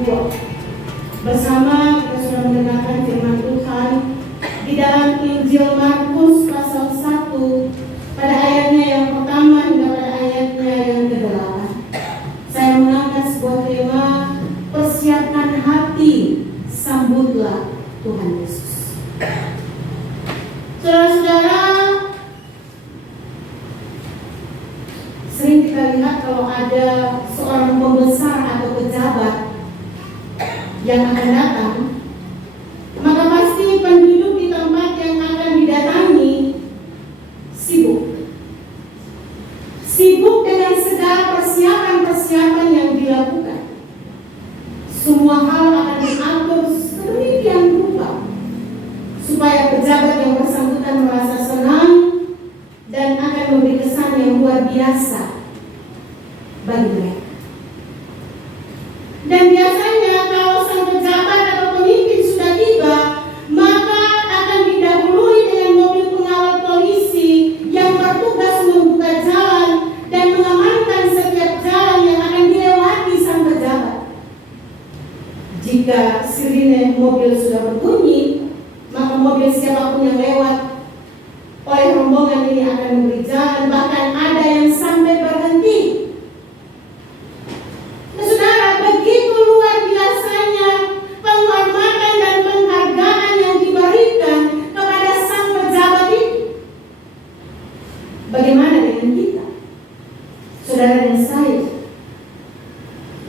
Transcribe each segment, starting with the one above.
kedua. Bersama kita sudah mendengarkan firman Tuhan di dalam Injil Markus pasal 1 pada ayatnya yang pertama hingga pada ayatnya yang ke-8. Saya mengangkat sebuah tema, persiapkan hati, sambutlah Tuhan Yesus. Saudara-saudara, sering kita lihat kalau ada seorang pembesar atau pejabat yang akan datang, maka pasti penduduk di tempat yang akan didatangi sibuk dengan segala persiapan-persiapan yang dilakukan. Semua hal akan diatur sedemikian rupa supaya pejabat yang bersangkutan merasa senang dan akan memberi kesan yang luar biasa bagi mereka. Dan biasanya kalau sang pejabat atau pemimpin sudah tiba, maka akan didahului dengan mobil pengawal polisi yang bertugas membuka jalan dan mengamankan setiap jalan yang akan dilewati sang pejabat. Jika sirine mobil sudah berbunyi, maka mobil siapapun yang lewat oleh rombongan ini akan memberi jalan, bahkan ada yang sampai berhenti. Nah, saudara, begitu luar biasanya penghormatan dan penghargaan yang diberikan kepada sang pejabat itu. Bagaimana dengan kita, saudara dan saya,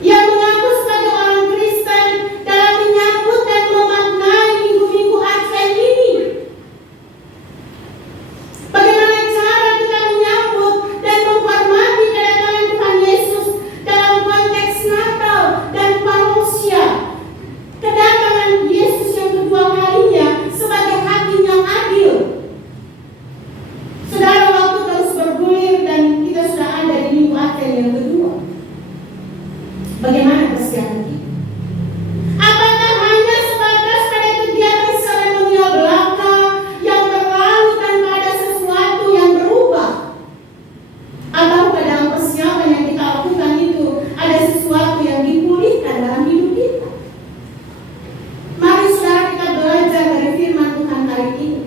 yang mengaku sebagai orang Kristen dalam menyambut dan memaknai minggu-minggu Advent ini? Bagaimana cara kita menyambut dan menghormati kedatangan Tuhan Yesus dalam konteks Natal dan Parousia, kedatangan Yesus yang kedua kalinya sebagai hakim yang adil? Saudara, waktu terus bergulir dan kita sudah ada di minggu Advent yang kedua. Bagaimana persiapan kita? Apakah hanya sebatas pada kegiatan seremonial belaka yang berlalu tanpa ada sesuatu yang berubah? Atau dalam persiapan yang kita lakukan itu ada sesuatu yang dipulihkan dalam hidup kita? Mari saudara, kita belajar dari firman Tuhan hari ini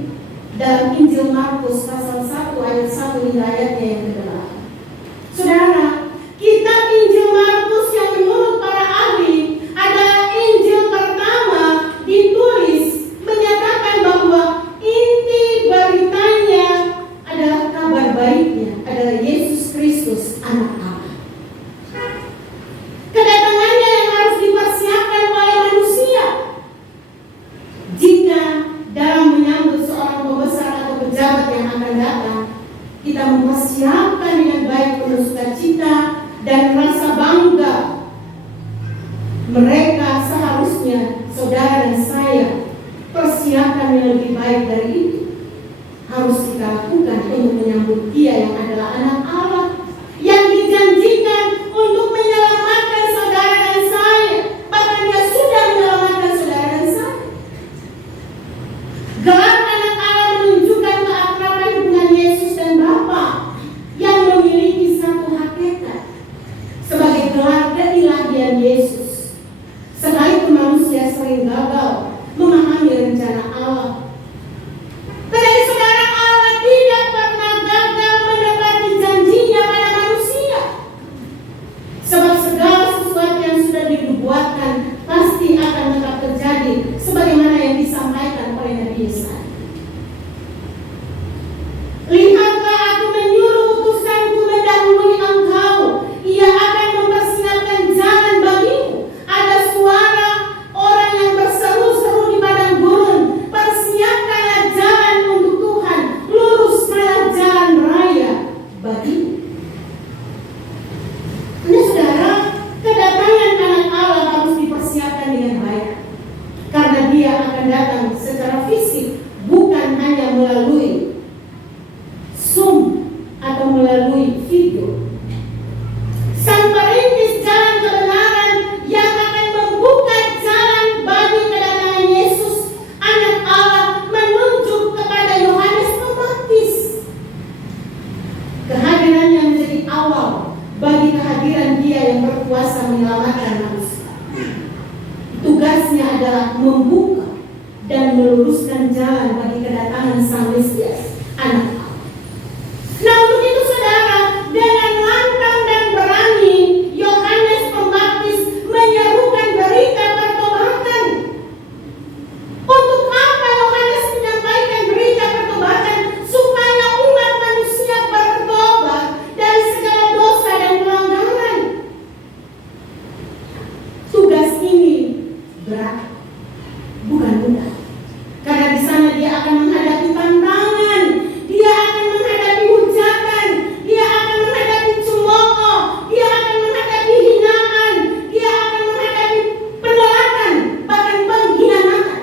dalam Injil Markus pasal 1 ayat 1 hingga ayatnya yang ke-8. Saudara, kitab Injil Markus yang menurut para ahli adalah Injil pertama ditulis menyatakan bahwa inti beritanya adalah kabar baiknya adalah Yesus Kristus, Anak Allah. Kedatangannya yang harus dipersiapkan oleh manusia. Jika dalam menyambut seorang pembesar atau pejabat yang akan datang, kita mempersiapkan dengan baik penuh sukacita dan rasa bangga, mereka seharusnya, saudara dan saya, persiapan yang lebih baik dari itu harus kita lakukan untuk menyambut Dia yang adalah Anak Allah, yang dijanjikan untuk menyelamatkan saudara dan saya. Bahkan Dia sudah menyelamatkan saudara dan saya. Gelar Anak Allah menunjukkan keakraban hubungan Yesus dan Bapa yang memiliki satu hakikat sebagai gelar keilahian Yesus. Sekalipun manusia sering gagal memahami rencana Allah, tetapi saudara, Allah tidak pernah gagal menepati janjinya pada manusia. Sebab segala sesuatu yang sudah dibuatkan pasti akan tetap terjadi sebagaimana yang disampaikan oleh Nabi Yesaya. Lihatlah, aku menyuruh utusanku mendahului engkau, ia akan mempersiapkan jalan bagimu. Ada suara orang yang berseru adalah membuka dan meluruskan jalan bagi kedatangan Sang Mesias, Anak Allah. Nah, untuk itu saudara, dengan lantang dan berani Yohanes Pembaptis menyerukan berita pertobatan. Untuk apa Yohanes menyampaikan berita pertobatan? Supaya umat manusia bertobat dari segala dosa dan pelanggaran. Tugas ini berat, bukan mudah. Karena di sana dia akan menghadapi tantangan, dia akan menghadapi hujatan, dia akan menghadapi cemooh, dia akan menghadapi hinaan, dia akan menghadapi penolakan, bahkan pengkhianatan.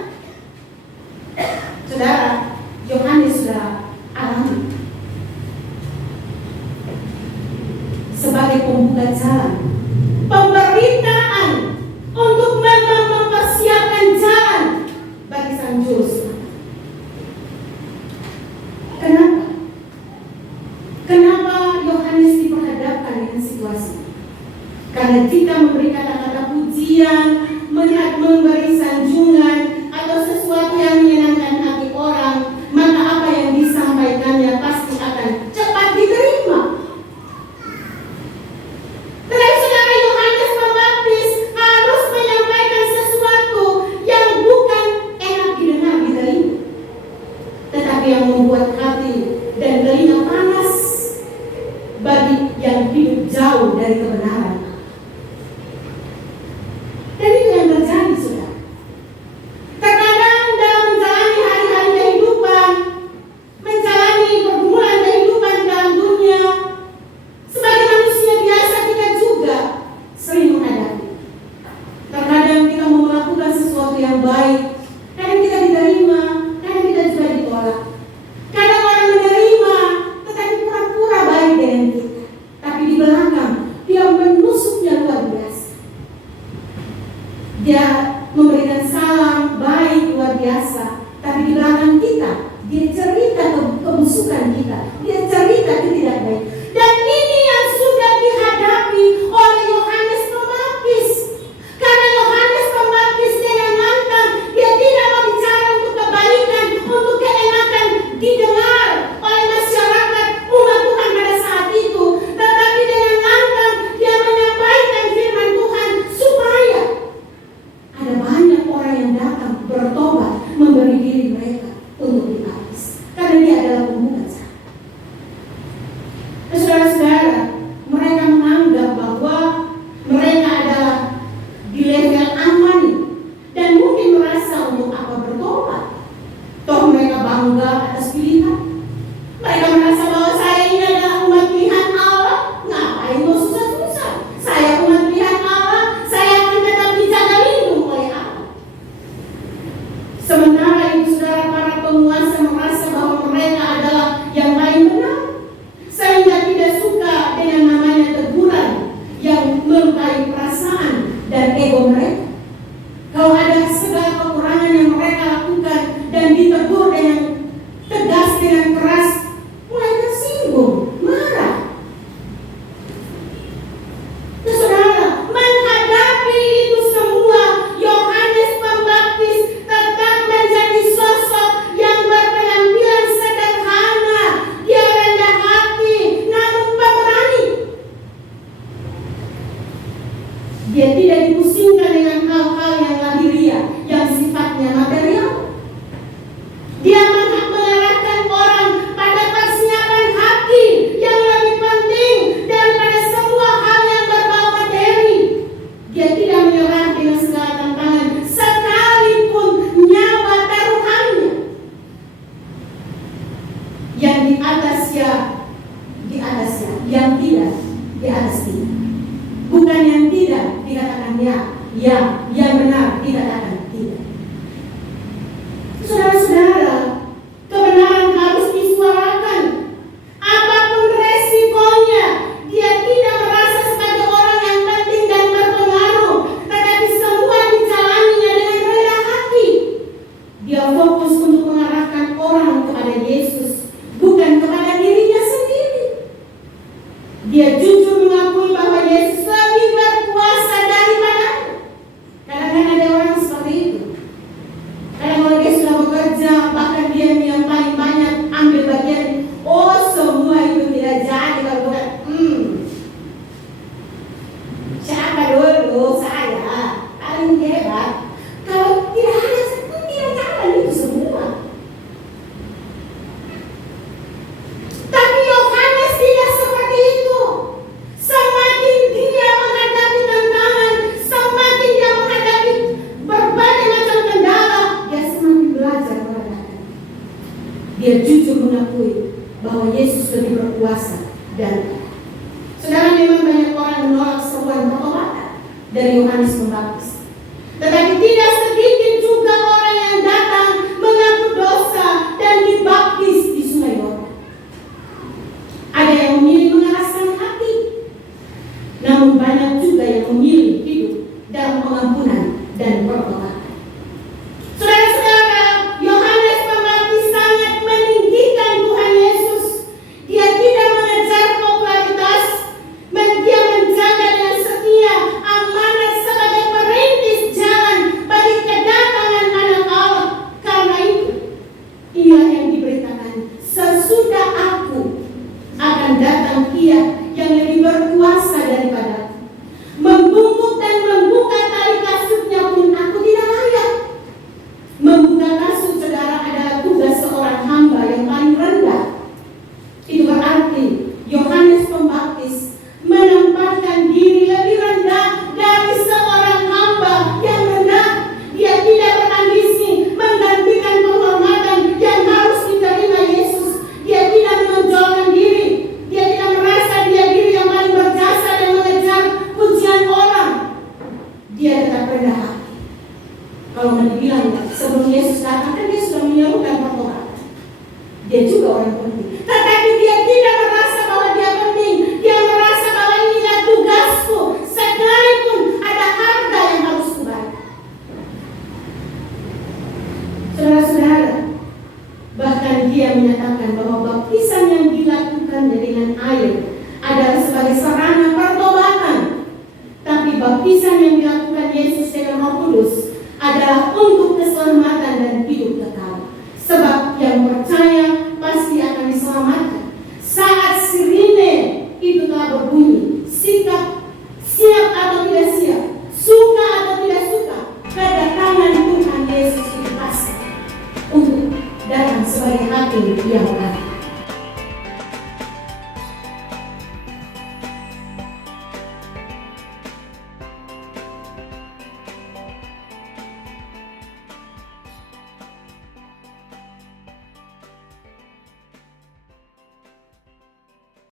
Saudara, Yohanes sudah alami. Sebagai pembuka jalan, pemberitaan untuk mempersiapkan jalan bagi Sang Juru Selamat. Kenapa? Kenapa Yohanes diperhadapkan dengan situasi? Karena jika memberi kata-kata pujian, memberi sanjungan, atau sesuatu yang menyenangkan hati orang, maka apa yang disampaikannya pasti akan cepat diterima. Tetapi saudara, Yohanes Pembaptis harus menyampaikan sesuatu yang bukan enak didengar di telinga, tetapi yang membuat hati dan telinga panas bagi yang hidup jauh dari kebenaran. Dan itu yang terjadi, saudara. Terkadang dalam menjalani hari-hari kehidupan, menjalani pergumulan kehidupan dalam dunia, sebagai manusia biasa kita juga sering menghadapi. Terkadang kita mau melakukan sesuatu yang baik, kadang kita diterima, kadang kita juga ditolak. Kadang orang menerima, tetapi pura-pura baik dengan kita, tapi di belakang dia menusuknya luar biasa. Dia memberikan salam baik luar biasa, tapi di belakang kita dia cerita kebusukan kita, dia cerita ketidakbaikan. Dan ini yang sudah dihadapi oleh Yohanes Pembaptis. Karena Yohanes Pembaptis dengan lantang, dia tidak berbicara untuk kebaikan, untuk keenakan didengar oleh masyarakat umat Tuhan pada saat itu, tetapi dengan lantang dia menyampaikan firman Tuhan supaya ada banyak orang yang datang bertobat, memberi diri mereka untuk dibaptis. Karena dia adalah pembuka jalan. Saudara-saudara, mereka menganggap bahwa mereka adalah di level aman dan mungkin merasa untuk apa bertobat. Toh mereka bangga atas pilihan. Mereka merasa bahwa saya ini adalah umat pilihan Allah. Ngapain mau susah-susah? Saya umat pilihan Allah, saya akan tetap dijaga lindung oleh Allah. Sementara itu saudara, para penguasa merasa bahwa mereka adalah yang paling benar, sehingga tidak suka dengan namanya teguran yang melukai perasaan dan ego mereka. Kalau ada segala kekurangan yang mereka lakukan dan ditegur dengan tegas, dengan keras, mulai tersinggung, marah. Nah, saudara, menghadapi itu semua, Yohanes Pembaptis tetap menjadi sosok yang berpenampilan sederhana. Dia rendah hati, namun pemberani. Dia tidak dipusingkan dengan hal-hal yang lahiriah, yang sifatnya material. Dia mengarahkan orang pada persiapan hati yang lebih penting daripada semua hal yang berbau materi. Dia tidak menyerah dengan segala tantangan, sekalipun nyawa taruhannya. Yang di atasnya, yang tidak, di atas dia. Bukan yang tidak dikatakan ya, yang benar dikatakan tidak. Saudara-saudara, kebenaran harus disuarakan. Apapun resikonya, dia tidak merasa sebagai orang yang penting dan berpengaruh, tetapi semua dijalaninya dengan rendah hati. Dia fokus untuk mengarahkan orang kepada Yesus, bukan kepada dirinya sendiri. Dia jujur mengakui bahwa Yesus lebih berkuasa daripada. Kadang-kadang ada orang seperti itu. Yesus lebih berkuasa dan saudara, memang banyak orang menolak seruan pertobatan dari Yohanes Pembaptis. Tetapi tidak sedikit juga orang yang datang mengaku dosa dan dibaptis di Sungai Yordan. Ada yang memilih mengeraskan hati, namun banyak juga yang memilih hidup dalam pengampunan dan pertobatan. Saudara-saudara, Yohanes Pembaptis sangat meninggikan Tuhan Yesus. Dia tidak mengejar popularitas, dia menjaga dengan setia amanat sebagai perintis jalan bagi kedatangan anak Allah. Karena itu, ia yang diberitakan, sesudah aku akan datang Ia yang lebih berkuasa daripada membungkuk dan membuka tali kasutnya pun aku tidak layak. Membuka kasut, saudara, adalah tugas seorang hamba yang paling rendah. Itu berarti Yohanes Pembaptis menempatkan diri lebih rendah dari seorang hamba yang rendah. Dia tidak berambisi menggantikan penghormatan yang harus diterima Yesus. Dia tidak menonjolkan diri. Dia tidak merasa dia diri yang paling berjasa dan mengejar pujian orang. Dia tetap rendah hati. Kalau dibilang sebelum Yesus datang, kan dia sudah menyerukan pertobatan. Dia juga orang penting. Tetapi dia tidak merasa bahwa dia penting. Dia merasa bahwa inilah tugasku. Sekalipun ada harga yang harus kubayar. Saudara-saudara, bahkan dia menyatakan bahwa baptisan yang dilakukan dengan air adalah sebagai sarana pertobatan. Tapi baptisan yang dilakukan Yesus dengan Roh Kudus adalah untuk keselamatan dan hidup kekal. Sebab yang percaya pasti akan diselamatkan. Saat sirine itu telah berbunyi, sikap siap atau tidak siap, suka atau tidak suka, kedatangan Tuhan Yesus itu pasti untuk datang sebagai hakim yang adil.